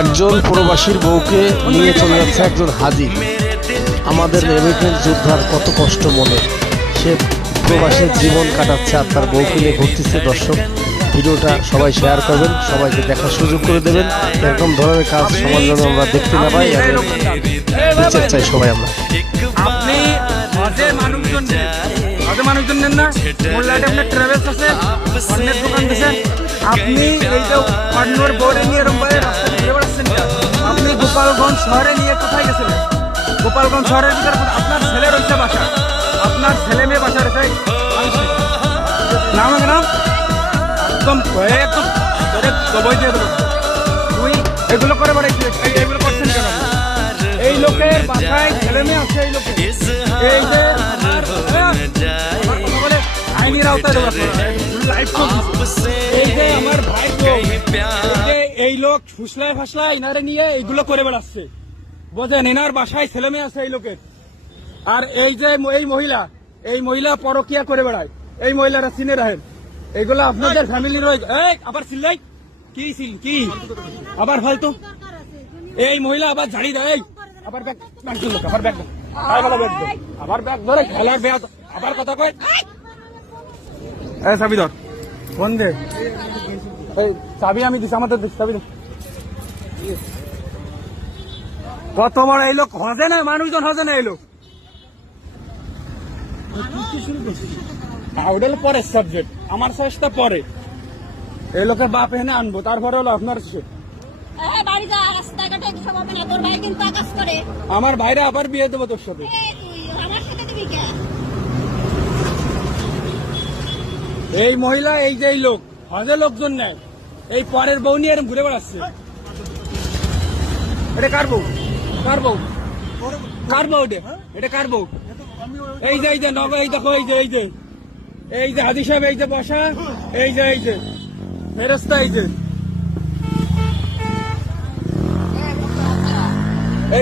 একজন প্রবাসীর বউকে নিয়ে চলে যাচ্ছে একজন হাজি। আমাদের রেমিটেন্স যোদ্ধার কত কষ্ট মনে, সে প্রবাসের জীবন কাটাচ্ছে আর তার বউকে নিয়ে ঘুরতেছে। দর্শক, ভিডিওটা সবাই শেয়ার করবেন, সবাইকে দেখার সুযোগ করে দেবেন। এরকম ধরনের কাজ সমাজ যেন আমরা দেখতে না পাই, বিচার চাই সবাই আমরা। আপনি মানুষজন নেন না, মোল্লাটে আপনার ট্রাভেলস আছে, অন্যের দোকান দিয়েছেন, আপনি এইটা অন্যর বোর্ডে নিয়ে এরকম ভাবে রাস্তা ঘুরে বেড়াচ্ছেন। আপনি গোপালগঞ্জ শহরে নিয়ে কোথায় গেছিলেন? গোপালগঞ্জ শহরের ভিতরে আপনার ছেলে রয়েছে বাসা, আপনার ছেলে মেয়ে বাসা রয়েছে, নাম নাম একদম একদম দবাই দিয়ে দেবো। তুই এগুলো করে বেড়াইছিস, এইগুলো করছেন কেন? এই লোকের বাসায় ছেলে মেয়ে আছে, এই লোকের এই যে আইনের আওতায় এই যে আমার ভাই এই লোক ফুসলায় ফাসলায় এনারে নিয়ে এইগুলো করে বেড়াচ্ছে, বোঝেন? এনার বাসায় ছেলে মেয়ে আছে এই লোকের। আর এই যে এই মহিলা পরকিয়া করে বেড়ায়, এই মহিলারা চিনে রাখেন। এইগুলো আপনাদের ফ্যামিলির আবার চিল্লাই কি আবার ফালতু এই মহিলা আবার ঝাড়ি দেয়, আবার ব্যাগ আবার ব্যাগ আবার ব্যাগ ধরে খেলার ব্যাগ আবার কথা কয়। চাবি ধর, ফোন দে, চাবি আমি দিচ্ছি, আমাদের চাবি দে। কত বড় এই লোক হজে না, মানুষজন হজে না এই লোক। ওটা হলো পরের সাবজেক্ট, আমার চেষ্টা পরে। এই লোকের বাপ এখানে আনবো, তারপরে হলো আপনার আমার ভাইরা আবার বিয়ে দেবো তোর সাথে। এই মহিলা এই যে লোক হজে লোকজন নেয়, এই পরের বউ নিয়ে এরকম ঘুরে বেড়াচ্ছে। এটা কার বউ? কার বউ? কার বউ? এটা কার বউ? এই যে নব, এই দেখো, এই যে হাজি সাহেব, এই যে বসা, এই যে ফেরেস্তা, এই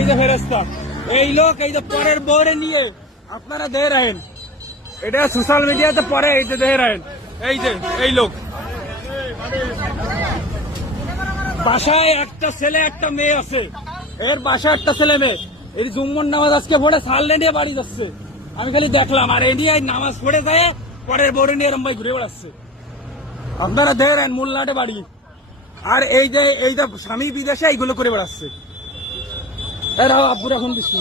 যে ফেরেস্তা, এই লোক এই যে পরের বউরে নিয়ে আপনারা দেখে রাখেন। এটা সোশ্যাল মিডিয়াতে পরে এই যে দেখে রাখেন। এই লোক বাসায় একটা ছেলে একটা মেয়ে আছে, এর বাসায় একটা ছেলে মেয়ে, এই জুম্মন নামাজ আজকে পড়ে সারলে নিয়ে বাড়ি যাচ্ছে, আমি খালি দেখলাম। আর এই নিয়ে নামাজ পড়ে যায় পরের বউরে নিয়ে এরম ভাই ঘুরে বেড়াচ্ছে। আপনারা দেখেন মোল্লাটে বাড়ি, আর এই যে স্বামী বিদেশে এইগুলো করে বেড়াচ্ছে। এরা আব্বুর এখন দিচ্ছি